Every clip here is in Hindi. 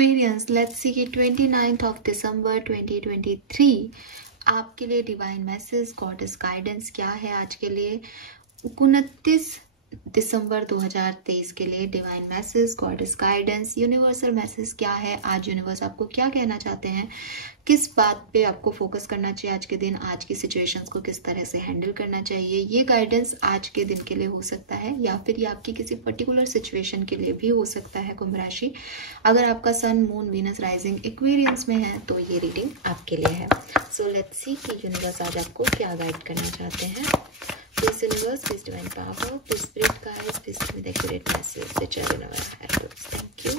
एक्वेरियंस, लेट्स सी कि 29 ऑफ दिसंबर 2023 आपके लिए डिवाइन मैसेज, गॉडेस गाइडेंस क्या है आज के लिए। 29 दिसंबर 2023 के लिए divine message, goddess guidance, universal message क्या है आज। यूनिवर्स आपको क्या कहना चाहते हैं, किस बात पे आपको फोकस करना चाहिए आज के दिन, आज की सिचुएशंस को किस तरह से हैंडल करना चाहिए। ये गाइडेंस आज के दिन के लिए हो सकता है या फिर ये आपकी किसी पर्टिकुलर सिचुएशन के लिए भी हो सकता है। कुंभ राशि, अगर आपका सन, मून, वीनस, राइजिंग एक्वेरियंस में है तो ये रीडिंग आपके लिए है। सो लेट्स सी कि यूनिवर्स आज आपको क्या गाइड करना चाहते हैं। Please universe, please divine power, please spirit guides, please give me the accurate message which I will never have. Thank you.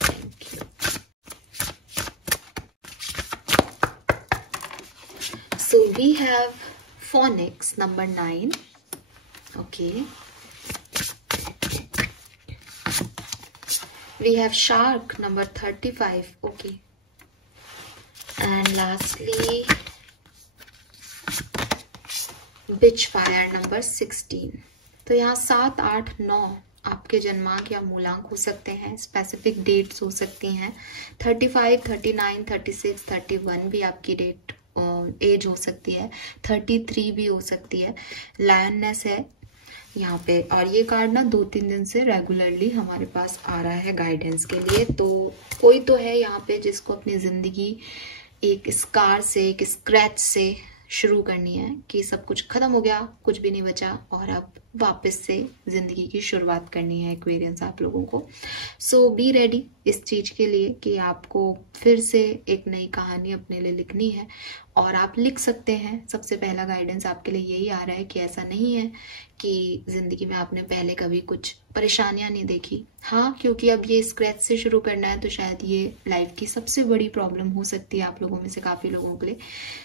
Thank you. So we have Phoenix number 9. Okay. We have Shark number 35. Okay. And lastly, beach fire number 16। तो यहाँ 7, 8, 9 आपके जन्मांक या मूलांक हो सकते हैं, स्पेसिफिक डेट्स हो सकती हैं। 35, 39, 36, 31 भी आपकी डेट एज हो सकती है, 33 भी हो सकती है। लायननेस है यहाँ पे, और ये कार्ड ना 2-3 दिन से रेगुलरली हमारे पास आ रहा है गाइडेंस के लिए। तो कोई तो है यहाँ पे जिसको अपनी जिंदगी एक स्कार से, एक स्क्रैच से शुरू करनी है कि सब कुछ खत्म हो गया, कुछ भी नहीं बचा और अब वापस से जिंदगी की शुरुआत करनी है एक्वेरियंस आप लोगों को। सो बी रेडी इस चीज के लिए कि आपको फिर से एक नई कहानी अपने लिए लिखनी है और आप लिख सकते हैं। सबसे पहला गाइडेंस आपके लिए यही आ रहा है कि ऐसा नहीं है कि जिंदगी में आपने पहले कभी कुछ परेशानियां नहीं देखी। हाँ, क्योंकि अब ये स्क्रैच से शुरू करना है तो शायद ये लाइफ की सबसे बड़ी प्रॉब्लम हो सकती है आप लोगों में से काफी लोगों के लिए।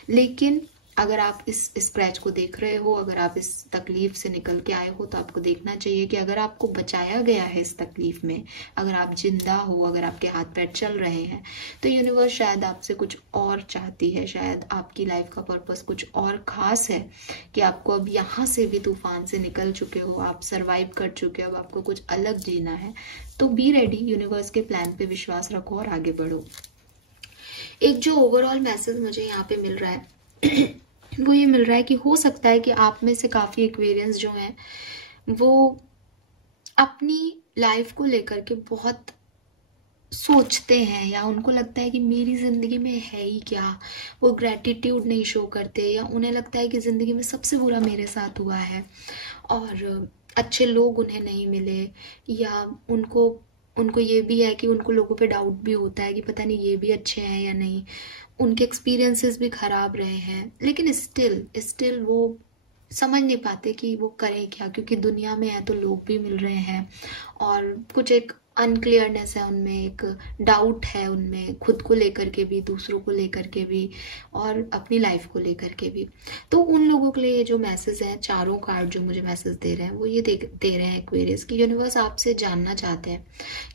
लेकिन अगर आप इस स्क्रैच को देख रहे हो, अगर आप इस तकलीफ से निकल के आए हो तो आपको देखना चाहिए कि अगर आपको बचाया गया है इस तकलीफ में, अगर आप जिंदा हो, अगर आपके हाथ पैर चल रहे हैं तो यूनिवर्स शायद आपसे कुछ और चाहती है। शायद आपकी लाइफ का पर्पस कुछ और खास है कि आपको अब यहाँ से भी तूफान से निकल चुके हो, आप सर्वाइव कर चुके हो, अब आपको कुछ अलग जीना है। तो बी रेडी, यूनिवर्स के प्लान पे विश्वास रखो और आगे बढ़ो। एक जो ओवरऑल मैसेज मुझे यहाँ पे मिल रहा है वो ये मिल रहा है कि हो सकता है कि आप में से काफी एक्वेरियंस जो हैं वो अपनी लाइफ को लेकर के बहुत सोचते हैं, या उनको लगता है कि मेरी जिंदगी में है ही क्या। वो ग्रेटिट्यूड नहीं शो करते, या उन्हें लगता है कि जिंदगी में सबसे बुरा मेरे साथ हुआ है और अच्छे लोग उन्हें नहीं मिले, या उनको ये भी है कि उनको लोगों पे डाउट भी होता है कि पता नहीं ये भी अच्छे हैं या नहीं, उनके एक्सपीरियंसेस भी खराब रहे हैं। लेकिन स्टिल वो समझ नहीं पाते कि वो करें क्या, क्योंकि दुनिया में है तो लोग भी मिल रहे हैं और कुछ एक अनक्लियरनेस है उनमें, एक डाउट है उनमें, खुद को लेकर के भी, दूसरों को लेकर के भी और अपनी लाइफ को लेकर के भी। तो उन लोगों के लिए ये जो मैसेज है, चारों कार्ड जो मुझे मैसेज दे रहे हैं वो ये दे रहे हैं एक्वेरियस की यूनिवर्स आपसे जानना चाहते हैं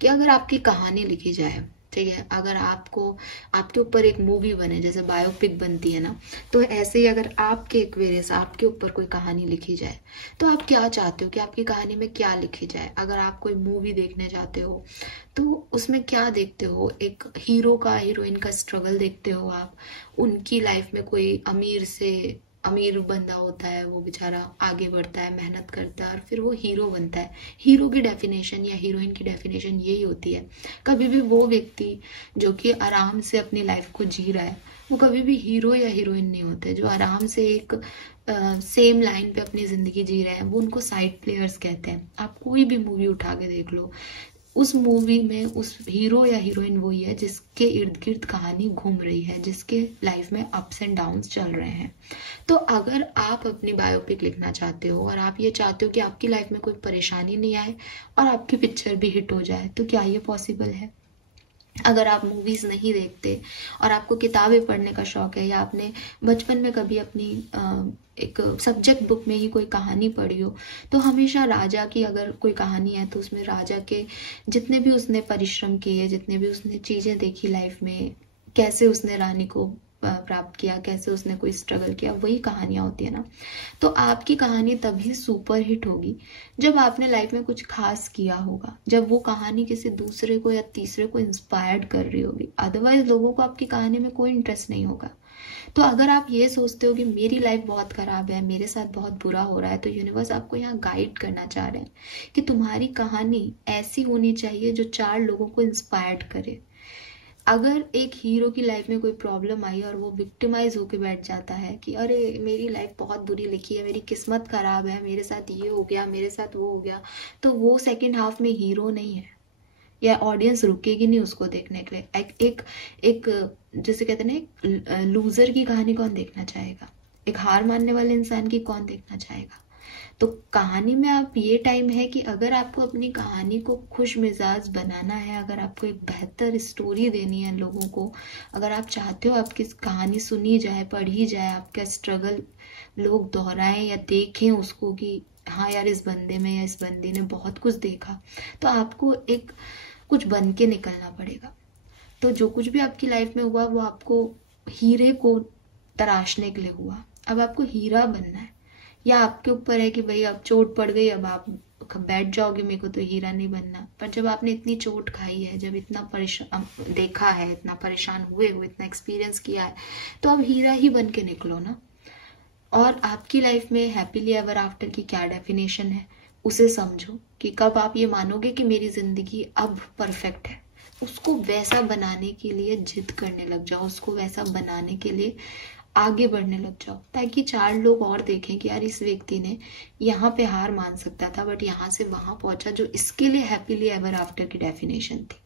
कि अगर आपकी कहानी लिखी जाए, ठीक है, अगर आपके ऊपर एक मूवी बने, जैसे बायोपिक बनती है ना, तो ऐसे ही अगर आपके एक्वेरियस, आपके ऊपर कोई कहानी लिखी जाए तो आप क्या चाहते हो कि आपकी कहानी में क्या लिखी जाए। अगर आप कोई मूवी देखने जाते हो तो उसमें क्या देखते हो, एक हीरो का, हीरोइन का स्ट्रगल देखते हो आप। उनकी लाइफ में कोई अमीर बंदा होता है, वो बेचारा आगे बढ़ता है, मेहनत करता है और फिर वो हीरो बनता है। हीरो की डेफिनेशन या हीरोइन की डेफिनेशन यही होती है। कभी भी वो व्यक्ति जो कि आराम से अपनी लाइफ को जी रहा है वो कभी भी हीरो या हीरोइन नहीं होते। जो आराम से एक सेम लाइन पे अपनी जिंदगी जी रहे हैं वो उनको साइड प्लेयर्स कहते हैं। आप कोई भी मूवी उठा के देख लो, उस मूवी में उस हीरो या हीरोइन वही है जिसके इर्द गिर्द कहानी घूम रही है, जिसके लाइफ में अप्स एंड डाउन्स चल रहे हैं। तो अगर आप अपनी बायोपिक लिखना चाहते हो और आप ये चाहते हो कि आपकी लाइफ में कोई परेशानी नहीं आए और आपकी पिक्चर भी हिट हो जाए, तो क्या ये पॉसिबल है? अगर आप मूवीज नहीं देखते और आपको किताबें पढ़ने का शौक है, या आपने बचपन में कभी अपनी एक सब्जेक्ट बुक में ही कोई कहानी पढ़ी हो, तो हमेशा राजा की अगर कोई कहानी है तो उसमें राजा के जितने भी उसने परिश्रम किए, जितने भी उसने चीजें देखी लाइफ में, कैसे उसने रानी को प्राप्त किया, कैसे उसने कोई स्ट्रगल किया, वही कहानियां होती है ना। तो आपकी कहानी तभी सुपर हिट होगी जब आपने लाइफ में कुछ खास किया होगा, जब वो कहानी किसी दूसरे को या तीसरे को इंस्पायर्ड कर रही होगी। अदरवाइज लोगों को आपकी कहानी में कोई इंटरेस्ट नहीं होगा। तो अगर आप ये सोचते हो कि मेरी लाइफ बहुत खराब है, मेरे साथ बहुत बुरा हो रहा है, तो यूनिवर्स आपको यहाँ गाइड करना चाह रहे हैं कि तुम्हारी कहानी ऐसी होनी चाहिए जो 4 लोगों को इंस्पायर्ड करे। अगर एक हीरो की लाइफ में कोई प्रॉब्लम आई और वो विक्टिमाइज होकर बैठ जाता है कि अरे मेरी लाइफ बहुत बुरी लिखी है, मेरी किस्मत खराब है, मेरे साथ ये हो गया, मेरे साथ वो हो गया, तो वो सेकेंड हाफ में हीरो नहीं है, या ऑडियंस रुकेगी नहीं उसको देखने के लिए। एक जैसे कहते हैं ना, एक लूजर की कहानी कौन देखना चाहेगा, एक हार मानने वाले इंसान की कौन देखना चाहेगा। तो कहानी में आप ये टाइम है कि अगर आपको अपनी कहानी को खुश मिजाज बनाना है, अगर आपको एक बेहतर स्टोरी देनी है लोगों को, अगर आप चाहते हो आपकी कहानी सुनी जाए, पढ़ी जाए, आपका स्ट्रगल लोग दोहराएं या देखें उसको कि हाँ यार इस बंदे में या इस बंदी ने बहुत कुछ देखा, तो आपको एक कुछ बन के निकलना पड़ेगा। तो जो कुछ भी आपकी लाइफ में हुआ वो आपको हीरे को तराशने के लिए हुआ, अब आपको हीरा बनना है। या आपके ऊपर है कि भाई अब चोट पड़ गई, अब आप बैठ जाओगे मेरे को तो हीरा नहीं बनना। पर जब आपने इतनी चोट खाई है, जब इतना परेशान देखा है, इतना परेशान हुए हो, इतना एक्सपीरियंस किया है, तो अब हीरा ही बन के निकलो ना। और आपकी लाइफ में हैप्पीली एवर आफ्टर की क्या डेफिनेशन है उसे समझो कि कब आप ये मानोगे कि मेरी जिंदगी अब परफेक्ट है, उसको वैसा बनाने के लिए जिद करने लग जाओ, उसको वैसा बनाने के लिए आगे बढ़ने लग जाओ, ताकि 4 लोग और देखें कि यार इस व्यक्ति ने यहाँ पे हार मान सकता था बट यहाँ से वहां पहुंचा, जो इसके लिए हैप्पीली एवर आफ्टर की डेफिनेशन थी।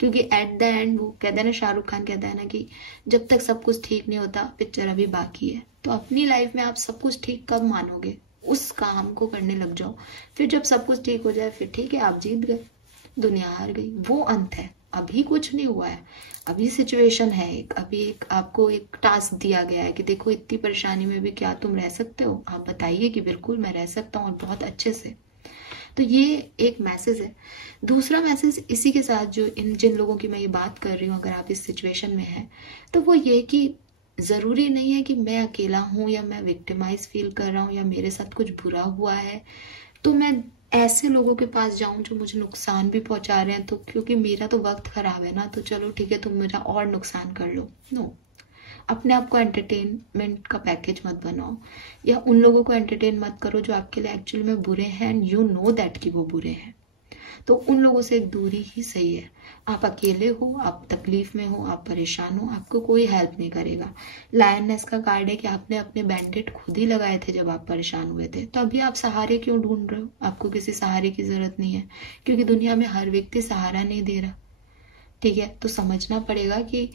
क्योंकि एट द एंड वो कहता है ना, शाहरुख खान कहता है ना कि जब तक सब कुछ ठीक नहीं होता पिक्चर अभी बाकी है। तो अपनी लाइफ में आप सब कुछ ठीक कब मानोगे, उस काम को करने लग जाओ, फिर जब सब कुछ ठीक हो जाए फिर ठीक है आप जीत गए, दुनिया हार गई, वो अंत है। अभी कुछ नहीं हुआ है, अभी सिचुएशन है एक, अभी एक आपको एक टास्क दिया गया है कि देखो इतनी परेशानी में भी क्या तुम रह सकते हो, आप बताइए कि बिल्कुल मैं रह सकता हूँ और बहुत अच्छे से। तो ये एक मैसेज है। दूसरा मैसेज इसी के साथ जो जिन लोगों की मैं ये बात कर रही हूँ, अगर आप इस सिचुएशन में हैं, तो वो ये कि जरूरी नहीं है कि मैं अकेला हूँ या मैं विक्टिमाइज फील कर रहा हूँ या मेरे साथ कुछ बुरा हुआ है तो मैं ऐसे लोगों के पास जाऊं जो मुझे नुकसान भी पहुंचा रहे हैं, तो क्योंकि मेरा तो वक्त खराब है ना, तो चलो ठीक है तुम मेरा और नुकसान कर लो। नो, अपने आप को एंटरटेनमेंट का पैकेज मत बनाओ, या उन लोगों को एंटरटेन मत करो जो आपके लिए एक्चुअली में बुरे हैं एंड यू नो दैट कि वो बुरे हैं। तो उन लोगों से एक दूरी ही सही है। आप अकेले हो, आप तकलीफ में हो, आप परेशान हो, आपको कोई हेल्प नहीं करेगा। लायननेस का कार्ड है कि आपने अपने बैंडेड खुद ही लगाए थे जब आप परेशान हुए थे, तो अभी आप सहारे क्यों ढूंढ रहे हो? आपको किसी सहारे की जरूरत नहीं है, क्योंकि दुनिया में हर व्यक्ति सहारा नहीं दे रहा। ठीक है, तो समझना पड़ेगा कि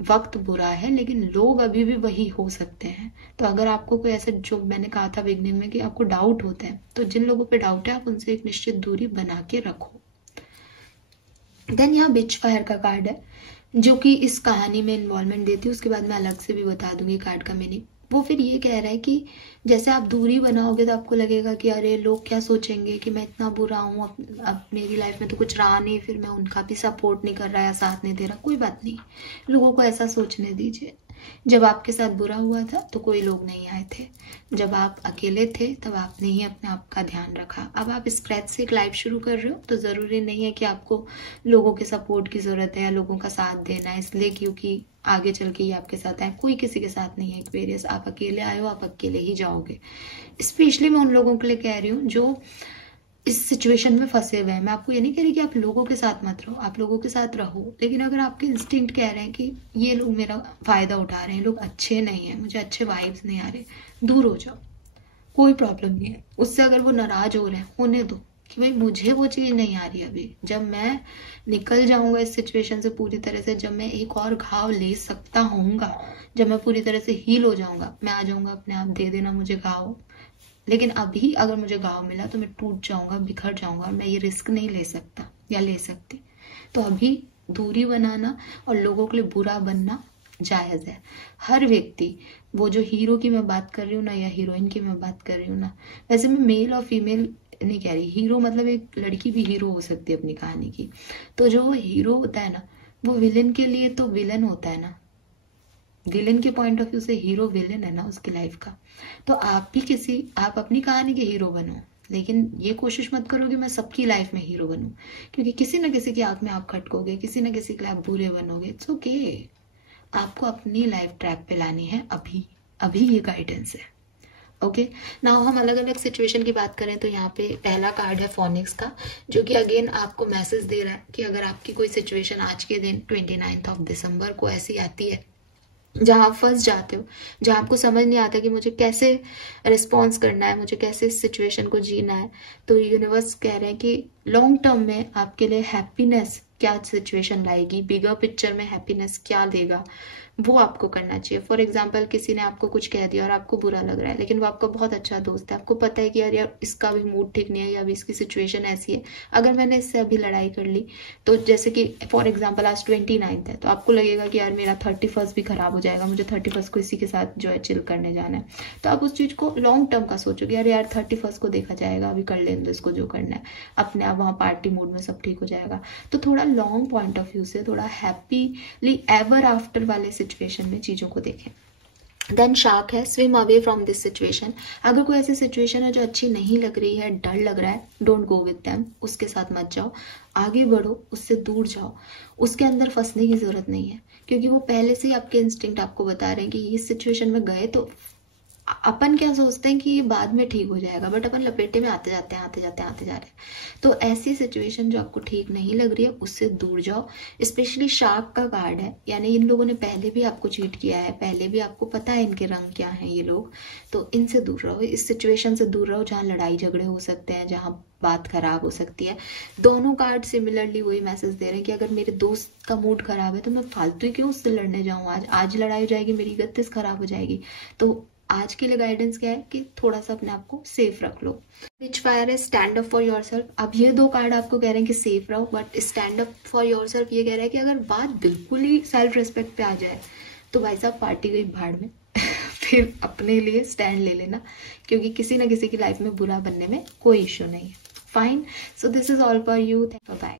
वक्त बुरा है लेकिन लोग अभी भी वही हो सकते हैं। तो अगर आपको कोई ऐसे, जो मैंने कहा था बिगनिंग में कि आपको डाउट होते हैं, तो जिन लोगों पे डाउट है आप उनसे एक निश्चित दूरी बना के रखो। देन यहाँ बिच फायर का कार्ड है जो कि इस कहानी में इन्वॉल्वमेंट देती है, उसके बाद मैं अलग से भी बता दूंगी कार्ड का मीनिंग। वो फिर ये कह रहा है कि जैसे आप दूरी बनाओगे तो आपको लगेगा कि अरे लोग क्या सोचेंगे कि मैं इतना बुरा हूँ, अब मेरी लाइफ में तो कुछ रहा नहीं, फिर मैं उनका भी सपोर्ट नहीं कर रहा या साथ नहीं दे रहा। कोई बात नहीं, लोगों को ऐसा सोचने दीजिए। जब आपके साथ बुरा हुआ था तो कोई लोग नहीं आए थे, जब आप अकेले थे तब आपने ही अपने आप का ध्यान रखा। अब आप स्क्रैच से एक लाइफ शुरू कर रहे हो तो जरूरी नहीं है कि आपको लोगों के सपोर्ट की जरूरत है या लोगों का साथ देना है इसलिए क्योंकि आगे चल के ये आपके साथ आए। कोई किसी के साथ नहीं है एक्वेरियस, आप अकेले आए हो, आप अकेले ही जाओगे। स्पेशली मैं उन लोगों के लिए कह रही हूँ जो इस सिचुएशन में फंसे हुए हैं। मैं आपको ये नहीं कह रही कि आप लोगों के साथ मत रहो, आप लोगों के साथ रहो, लेकिन अगर आपके इंस्टिंक्ट कह रहे हैं कि ये लोग मेरा फायदा उठा रहे हैं, लोग अच्छे नहीं है, मुझे अच्छे वाइब्स नहीं आ रहे, दूर हो जाओ, कोई प्रॉब्लम नहीं है। उससे अगर वो नाराज हो रहे हैं होने दो कि भाई मुझे वो चीज नहीं आ रही अभी, जब मैं निकल जाऊंगा इस सिचुएशन से पूरी तरह से, जब मैं एक और घाव ले सकता होऊंगा, जब मैं पूरी तरह से हील हो जाऊंगा, मैं आ जाऊंगा अपने आप, दे देना मुझे घाव। लेकिन अभी अगर मुझे घाव मिला तो मैं टूट जाऊंगा, बिखर जाऊंगा, और मैं ये रिस्क नहीं ले सकता या ले सकती। तो अभी दूरी बनाना और लोगों के लिए बुरा बनना जायज है। हर व्यक्ति, वो जो हीरो की मैं बात कर रही हूँ ना या हीरोइन की मैं बात कर रही हूँ ना, वैसे मैं मेल और फीमेल नहीं कह रही, हीरो मतलब एक लड़की भी हीरो हो सकती है अपनी कहानी की। तो जो हीरो होता है ना वो विलन के लिए तो विलन होता है ना, विलेन के पॉइंट ऑफ व्यू से हीरो विलेन है ना उसकी लाइफ का। तो आप अपनी कहानी के हीरो बनो, लेकिन ये कोशिश मत करो कि मैं सबकी लाइफ में हीरो बनूं, क्योंकि किसी ना किसी की आंख में आप खटकोगे, किसी ना किसी के लिए आप बुरे बनोगे। इट्स ओके, आपको अपनी लाइफ ट्रैक पे लानी है। अभी अभी ये गाइडेंस है। ओके, नाउ हम अलग अलग सिचुएशन की बात करें तो यहाँ पे पहला कार्ड है फोनिक्स का, जो कि अगेन आपको मैसेज दे रहा है कि अगर आपकी कोई सिचुएशन आज के दिन 29 दिसंबर को ऐसी आती है जहाँ आप फंस जाते हो, जहाँ आपको समझ नहीं आता कि मुझे कैसे रिस्पॉन्स करना है, मुझे कैसे इस सिचुएशन को जीना है, तो यूनिवर्स कह रहे हैं कि लॉन्ग टर्म में आपके लिए हैप्पीनेस क्या सिचुएशन लाएगी, बिगर पिक्चर में हैप्पीनेस क्या देगा, वो आपको करना चाहिए। फॉर एग्जाम्पल, किसी ने आपको कुछ कह दिया और आपको बुरा लग रहा है, लेकिन वो आपका बहुत अच्छा दोस्त है, आपको पता है कि यार इसका भी मूड ठीक नहीं है या अभी इसकी सिचुएशन ऐसी है, अगर मैंने इससे अभी लड़ाई कर ली तो जैसे कि फॉर एग्जाम्पल आज 29 है, तो आपको लगेगा कि यार मेरा 31 भी खराब हो जाएगा, मुझे 31 को इसी के साथ जो है चिल करने जाना है। तो आप उस चीज को लॉन्ग टर्म का सोचोगे, यार 31 को देखा जाएगा, अभी कर लेंगे इसको जो करना है, अपने आप वहाँ पार्टी मूड में सब ठीक हो जाएगा। तो थोड़ा लॉन्ग पॉइंट ऑफ व्यू से, थोड़ा हैप्पीली एवर आफ्टर वाले सिचुएशन में चीजों को देखें। देन शार्क है, swim away from this situation. अगर कोई ऐसी सिचुएशन है जो अच्छी नहीं लग रही है, डर लग रहा है, डोंट गो विद देम, उसके साथ मत जाओ, आगे बढ़ो, उससे दूर जाओ, उसके अंदर फंसने की जरूरत नहीं है, क्योंकि वो पहले से ही आपके इंस्टिंक्ट आपको बता रहे हैं कि इस सिचुएशन में गए तो अपन क्या सोचते हैं कि ये बाद में ठीक हो जाएगा, बट अपन लपेटे में आते जाते हैं, आते जाते हैं, आते जा रहे हैं। तो ऐसी सिचुएशन जो आपको ठीक नहीं लग रही है उससे दूर जाओ। स्पेशली शार्क का कार्ड है, यानी इन लोगों ने पहले भी आपको चीट किया है, पहले भी आपको पता है इनके रंग क्या है ये लोग, तो इनसे दूर रहो, इस सिचुएशन से दूर रहो जहाँ लड़ाई झगड़े हो सकते हैं, जहाँ बात खराब हो सकती है। दोनों कार्ड सिमिलरली वही मैसेज दे रहे हैं कि अगर मेरे दोस्त का मूड खराब है तो मैं फालतू क्यों उससे लड़ने जाऊँ, आज लड़ाई हो जाएगी, मेरी इज्जत खराब हो जाएगी। तो आज के लिए गाइडेंस क्या है कि थोड़ा सा अपने आप को सेफ रख लो। विच फायर है, स्टैंड अप फॉर योरसेल्फ। अब ये दो कार्ड आपको कह रहे हैं कि सेफ रहो, but stand up for yourself ये कह रहा है कि अगर बात बिल्कुल ही सेल्फ रिस्पेक्ट पे आ जाए तो भाई साहब पार्टी गई भाड़ में फिर अपने लिए स्टैंड ले लेना, क्योंकि किसी ना किसी की लाइफ में बुरा बनने में कोई इश्यू नहीं है। Fine, so this is all for you, bye.